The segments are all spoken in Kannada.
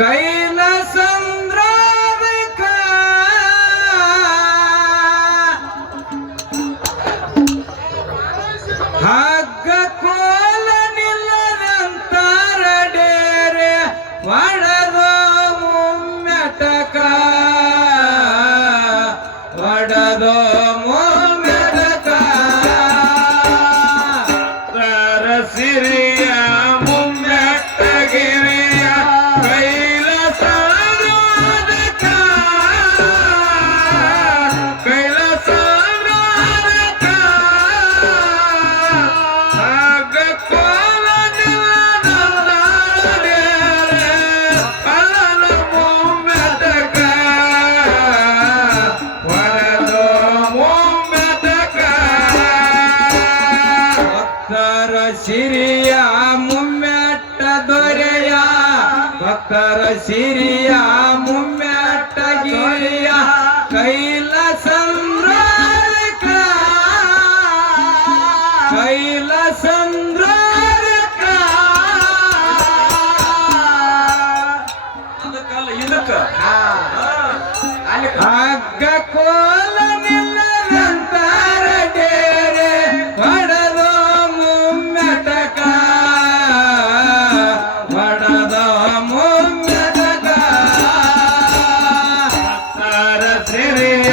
ಕೈಲಾಸಂದ್ರಾದಕ ಹಗ್ಗ ಕೋಲ ನಿಲ್ಲದಂತಾರ ಡೇರೆ ಒಡದ ಮುಮ್ಮೆಟಕ ಒಡದ ಮುಮ್ಮೆಟಕ ತರ ಸಿರಿಯ ಮುಮ್ಮೆಟ್ಟಗಿರಿಯ ಕೈಲಾಸಂದ್ರಾದಕ ಕೈಲಾಸಂದ್ರಾದಕ ಹಗ್ಗ ಕೋಲ ನಿಲ್ಲದಂತಾರ ಡೇರೆ ಒಡದ ಮುಮ್ಮೆಟಕ ಒಡದ ಮುಮ್ಮೆಟಕ ಭಕ್ತರ ಸಿರಿಯ ಮುಮ್ಮೆಟ್ಟ ದೊರೆಯ ಭಕ್ತರ ಸಿರಿಯ ಮುಮ್ಮೆಟ್ಟ ಗಿರಿಯ ಕೈಲಾಸಂದ್ರಾದಕ ಕೈಲಾಸಂದ್ರಾದಕ ಅದಕ್ಕಲ್ಲ ಇದಕ್ಕ ಹಗ್ಗ ಕೋಲ ನಿಲ್ಲದಂತಾರ ಡೇರೆ ಒಡದ ಮುಮ್ಮೆಟಕ ಒಡದ ಮುಮ್ಮೆಟಕ ಭಕ್ತರ ಸಿರಿಯ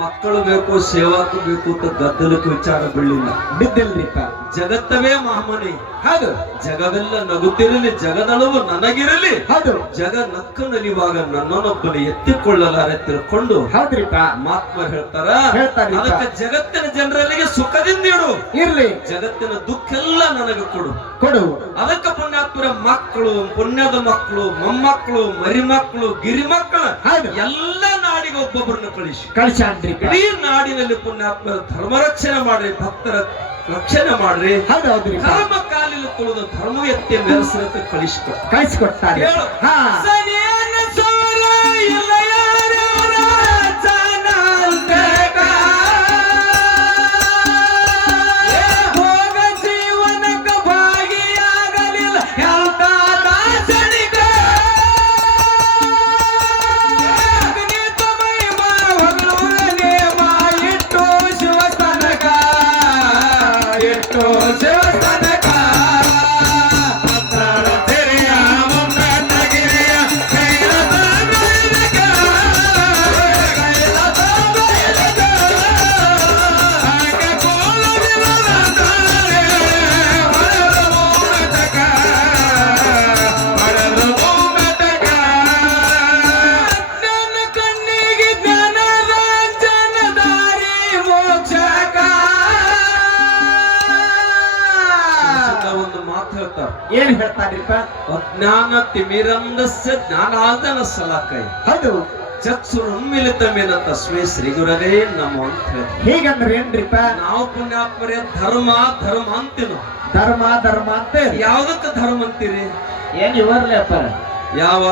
ಮಕ್ಕಳು ಬೇಕು ಸೇವಾಕು ಬೇಕು ಅಂತ ಗದ್ದಲಕ್ಕೆ ವಿಚಾರ ಬೀಳಿಲ್ಲ ಬಿದ್ದಿಲ್ರಿಪ್ಪ. ಜಗತ್ತವೇ ಮಹಾಮನಿ. ಹೌದು, ಜಗವೆಲ್ಲ ನಗುತ್ತಿರಲಿ, ಜಗದಳವು ನನಗಿರಲಿ. ಹೌದು, ಜಗ ನಕ್ಕ ನಲಿವಾಗ ನನ್ನನ್ನೊಬ್ಬನು ಎತ್ತಿಕೊಳ್ಳಲಾರೆ ತಿಳ್ಕೊಂಡು ಹೌದ್ರಿಪ್ಪ ಮಹಾತ್ಮ ಹೇಳ್ತಾರ. ಹೇಳ್ತಾರಿಪ್ಪ. ಅದಕ್ಕೆ ಜಗತ್ತಿನ ಜನರಲ್ಲಿಗೆ ಸುಖದಿಂದ ಇಡು, ಇರ್ಲಿ, ಜಗತ್ತಿನ ದುಃಖ ಎಲ್ಲ ನನಗೆ ಕೊಡು ಕೊಡು. ಅದಕ್ಕೆ ಪುಣ್ಯಾತ್ಮರ ಮಕ್ಕಳು, ಪುಣ್ಯದ ಮಕ್ಕಳು, ಮೊಮ್ಮಕ್ಕಳು, ಮರಿ ಮಕ್ಕಳು, ಗಿರಿ ಮಕ್ಕಳು ಹೌದು, ಎಲ್ಲ ನಾಡಿಗೆ ಒಬ್ಬೊಬ್ಬರನ್ನು ಕಳಿಸ್ಯಾನ್ರಿ. ಇಡೀ ನಾಡಿನಲ್ಲಿ ಪುಣ್ಯಾತ್ಮರ ಧರ್ಮ ರಕ್ಷಣೆ ಮಾಡ್ರಿ, ಭಕ್ತರ ರಕ್ಷಣೆ ಮಾಡ್ರಿ. ಹೌದೌದ್ರಿ, ಧರ್ಮ ಕಾಲಿಲು ತುಳಿದ ಧರ್ಮವ್ಯಕ್ತಿ ಮೆರೆಸರಕ್ಕೆ ಕಳಿಸ್ಕೊಡ್ತಾರೆ. ಹೇಳು. ಹಾ, ಏನ್ ಹೇಳ್ತಾರ್ರಿಪ್ಪ? ಅಜ್ಞಾನ ತಿಮಿರಂದಸ್ಯ ಜ್ಞಾನಾರ್ಜನ ಸಲಾಕೈ. ಹೌದು, ಚಕ್ಷುರುನ್ಮಿಲಿತಮೇನ ತಸ್ಮೈ ಶ್ರೀ ಗುರವೇ ನಮೋ ಅಂತ ಹೇಳ್ತಾರೆ. ಹೀಗಂದ್ರೆ ಏನ್ರಿಪ್ಪ? ನಾವು ಪುಣ್ಯಾತ್ಮರೇ ಧರ್ಮ ಧರ್ಮ ಅಂತೀವಿ. ಧರ್ಮ ಧರ್ಮ ಅಂತ ಯಾವ್ದಕ್ಕ ಧರ್ಮ ಅಂತೀರಿ? ಏನ್ ಇವರ್ಲೇಪ್ಪ? ಯಾವ?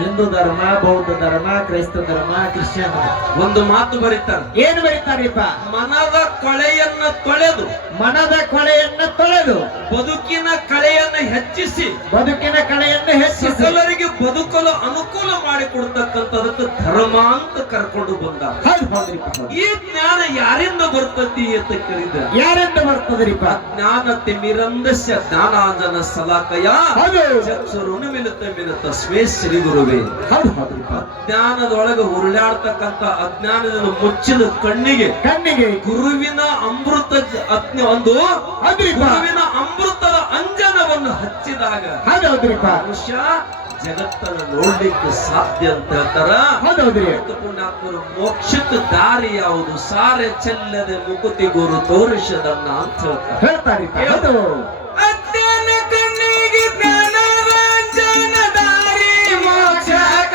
ಹಿಂದೂ ಧರ್ಮ, ಬೌದ್ಧ ಧರ್ಮ, ಕ್ರೈಸ್ತ ಧರ್ಮ, ಕ್ರಿಶ್ಚಿಯನ್ ಧರ್ಮ. ಒಂದು ಮಾತು ಬರೀತಾರೆ. ಏನು ಬರೀತಾರಿಪ್ಪ? ಮನದ ಕೊಳೆಯನ್ನ ತೊಳೆದು, ಮನದ ಕೊಳೆಯನ್ನ ತೊಳೆದು, ಬದುಕಿನ ಕಳೆಯನ್ನ ಹೆಚ್ಚಿಸಿ, ಬದುಕಿನ ಕಳೆಯನ್ನು ಹೆಚ್ಚಿಸಿ, ಸಕಲರಿಗೆ ಬದುಕಲು ಅನುಕೂಲ ಮಾಡಿಕೊಡ್ತಕ್ಕಂಥದಕ್ಕೆ ಧರ್ಮ ಅಂತ ಕರ್ಕೊಂಡು ಬಂದ. ಹೌದು ಹೌದ್ರಿಪ್ಪ, ಹೌದು. ಈ ಜ್ಞಾನ ಯಾರಿಂದ ಬರ್ತತಿ ಅಂತ ಕೇಳಿದ್ರೆ ಯಾರಿಂದ ಬರ್ತದ್ರಿಪ್ಪ? ಜ್ಞಾನ ತಿಮಿರಂದಸ್ಯ ಜ್ಞಾನಾಂಜನ ಸಲಾಕಯ ಹೌದು ಚಕ್ಷುರುನ್ಮಿಲಿತ ಮಿನ ತಸ್ಮೈ ಶ್ರೀ ಗುರುವೇ. ಹೌದು ಹೌದ್ರಿಪ್ಪ. ಅಜ್ಞಾನದೊಳಗೆ ಉರುಳಾಡ್ತಕ್ಕಂಥ ಅಜ್ಞಾನದಿಂದ ಮುಚ್ಚಿದ ಕಣ್ಣಿಗೆ ಗುರುವಿನ ಅಮೃತ ಒಂದು ಗುರುವಿನ ಅಮೃತದ ಅಂಜನವನ್ನು ಹಚ್ಚಿದಾಗ ಮನುಷ್ಯ ಜಗತ್ತನ್ನು ನೋಡ್ಲಿಕ್ಕೆ ಸಾಧ್ಯ ಅಂತ ಹೇಳ್ತಾರ. ಪುಣ್ಯಾತ್ಮರು ಮೋಕ್ಷಕ್ಕೆ ದಾರಿ ಯಾವುದು? ಸಾರೆ ಚೆಲ್ಲದೆ ಮುಕುತಿ ಗುರು ತೋರಿಸದನ್ನ ಅಂತ ಹೇಳ್ತಾರೆ. ಅಜ್ಞಾನ ಕಣ್ಣಿಗೆ ಜ್ಞಾನದ ಅಂಜನ ದಾರಿ ಮೋಕ್ಷಕ.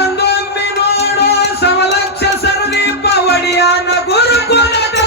ಒಂದೊಮ್ಮೆ ನೋಡೋ ಸಮಲಕ್ಷ ಸರದಿ ಪವಡಿಯಾನ ಗುರುಕುಲದ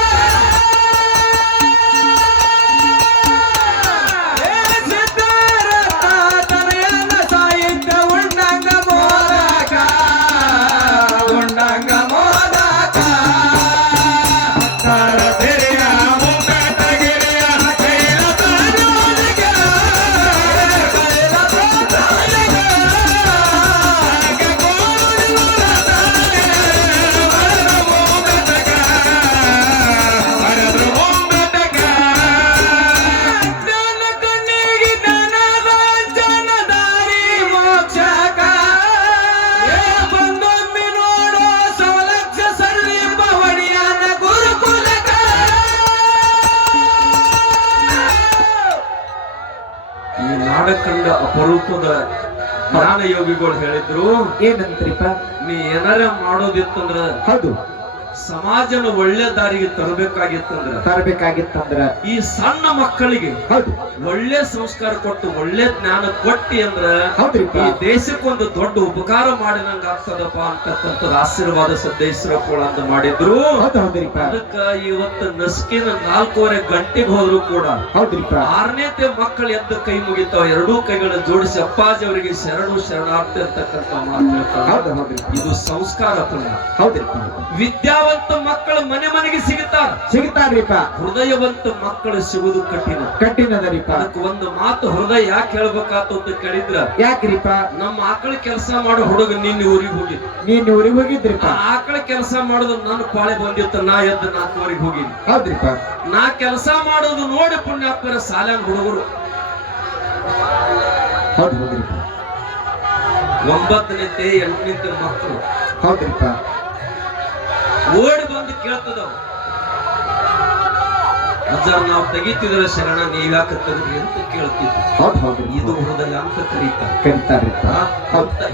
ಕಂಡ ಅಪರೂಪದ ಜ್ಞಾನ ಯೋಗಿಗಳು ಹೇಳಿದ್ರು. ಏನಂತ್ರಿಪ್ಪ? ನೀ ಏನಾರ ಮಾಡೋದಿತ್ತಂದ್ರ ಹೌದು ಸಮಾಜನ ಒಳ್ಳೆ ದಾರಿಗೆ ತರಬೇಕಾಗಿತ್ತಂದ್ರ ಈ ಸಣ್ಣ ಮಕ್ಕಳಿಗೆ ಹೌದು ಒಳ್ಳೆ ಸಂಸ್ಕಾರ ಕೊಟ್ಟು ಒಳ್ಳೆ ಜ್ಞಾನ ಕೊಟ್ಟಿ ಅಂದ್ರ ಈ ದೇಶಕ್ಕೊಂದು ದೊಡ್ಡ ಉಪಕಾರ ಮಾಡಿದಂಗ ಆಗ್ತದಪ್ಪ ಅಂತಕ್ಕಂಥದ್ದು ಆಶೀರ್ವಾದ ಸಿದ್ದೇಶ್ವರಪ್ಪ ಅಂತ ಮಾಡಿದ್ರು. ಅದಕ್ಕ ಇವತ್ತು ನಸ್ಕಿನ 4:30 ಗಂಟೆಗೆ ಹೋದ್ರು ಕೂಡ 6ನೇತೆ ಮಕ್ಕಳು ಎದ್ದು ಕೈ ಮುಗಿತಾವ. ಎರಡೂ ಕೈಗಳ ಜೋಡಿಸಿ ಅಪ್ಪಾಜಿ ಅವರಿಗೆ ಶರಣಾರ್ಥಿ ಅಂತಕ್ಕಂಥ ಮಾತು. ಇದು ಸಂಸ್ಕಾರ ವಿದ್ಯಾವಂತ ಮಕ್ಕಳು ಮನೆ ಮನೆಗೆ ಸಿಗುತ್ತಾರ್ರಿಪ್ಪ. ಹೃದಯವಂತ ಮಕ್ಕಳು ಸಿಗುವುದು ಕಠಿಣದರಿಪ್ಪ. ಅದಕ್ಕೆ ಒಂದು ಮಾತು ಹೃದಯ ಯಾಕೆ ಹೇಳ್ಬೇಕಾತು ಅಂತ ಕೇಳಿದ್ರ, ಯಾಕ್ರಿಪ್ಪ? ನಮ್ಮ ಆಕಳ ಕೆಲಸ ಮಾಡೋ ಹುಡುಗ ನಿನ್ನೆ ಊರಿಗೆ ಹೋಗಿದ್ರಿಪ್ಪ. ಆಕಳ ಕೆಲಸ ಮಾಡೋದು ನಾನು ಪಾಳೆ ಬಂದಿತ್ತು. ನಾ ಎದ್ದು 4:00 ಹೋಗಿನಿ. ಹೌದ್ರಿಪ್ಪ. ನಾ ಕೆಲಸ ಮಾಡೋದು ನೋಡಿ ಪುಣ್ಯಾತ್ಮರ ಸಾಲ್ಯಾನ ಹುಡುಗರು 9ನೇತೆ 8ನೇತೆ ಮಕ್ಕಳು ಓಡಿ ಬಂದು ಕೇಳ್ತದವ, ಅಜ್ಜಾರ ನಾವು ತೆಗಿತಿದ್ರೆ ಶರಣ ನೀವ್ಯಾಕ ತೆಗ್ರಿ ಅಂತ ಕೇಳ್ತಿದ್ವಿ. ಇದು ಹೃದಯ ಅಂತ ಕರೀತಾರೆ.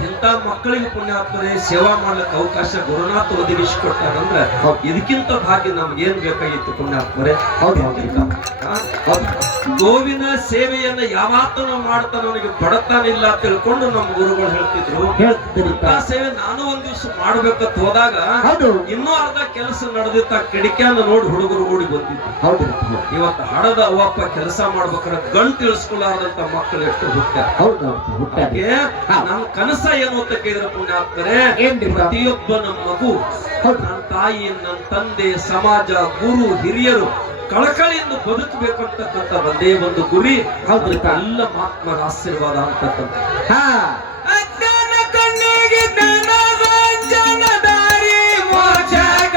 ಇಂಥ ಮಕ್ಕಳಿಗೆ ಪುಣ್ಯಾತ್ಮರೇ ಸೇವಾ ಮಾಡ್ಲಿಕ್ಕೆ ಅವಕಾಶ ಗುರುನಾಥ ಒದಗಿಸಿಕೊಟ್ಟಾರಂದ್ರೆ ಇದಕ್ಕಿಂತ ಭಾಗ್ಯ ನಮ್ಗೆ ಏನ್ ಬೇಕಾಗಿತ್ತು ಪುಣ್ಯಾತ್ಮರೇ? ಗೋವಿನ ಸೇವೆಯನ್ನ ಯಾವತ್ತೂ ಮಾಡ್ತಾನ ಅವನಿಗೆ ಬಡತನ ಇಲ್ಲ ತಿಳ್ಕೊಂಡು ನಮ್ಮ ಗುರುಗಳು ಹೇಳ್ತಿದ್ರು. ಸೇವೆ ನಾನು ಒಂದ್ ದಿವ್ಸ ಮಾಡ್ಬೇಕಂತ ಹೋದಾಗ ಇನ್ನೂ ಅರ್ಧ ಕೆಲಸ ನಡೆದಿತ್ತ. ಕಿಡಿಕ್ಯಾನ ನೋಡಿ ಹುಡುಗರು ಓಡಿ ಬಂದಿದ್ರು. ಇವತ್ತು ಹಡದ ಅವಪ್ಪ ಕೆಲಸ ಮಾಡ್ಬೇಕಾದ್ರೆ ಗಂಟು ಇಳಿಸ್ಕೊಳ್ಳಾರ್ದಂತ ಮಕ್ಕಳು ಎಷ್ಟು ಹುಟ್ಟಾರೆ. ನನ್ನ ಕನಸ ಏನು ಅಂತ ಕೇಳಿದ್ರೆ ಪುಣ್ಯಾತ್ಮರೇ, ಪ್ರತಿಯೊಬ್ಬನ ಮಗು, ನನ್ನ ತಾಯಿ, ನನ್ನ ತಂದೆ, ಸಮಾಜ, ಗುರು, ಹಿರಿಯರು ಕಳಕಳಿಯಿಂದ ಬದುಕಬೇಕಂತಕ್ಕಂಥ ಒಂದೇ ಒಂದು ಗುರಿ. ಎಲ್ಲ ಮಹಾತ್ಮರ ಆಶೀರ್ವಾದ ಅಂತಕ್ಕಂಥ ಕಣ್ಣಿಗೆ ಜ್ಞಾನ ದಾರಿ ಮೋಕ್ಷಕ.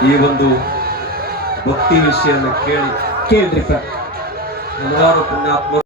ಈ ಒಂದು ಭಕ್ತಿ ವಿಷಯನ ಕೇಳಿ ಕೇಳ್ರಿಪ್ಪ ಹಲವಾರು ಪುಣ್ಯಾತ್ಮ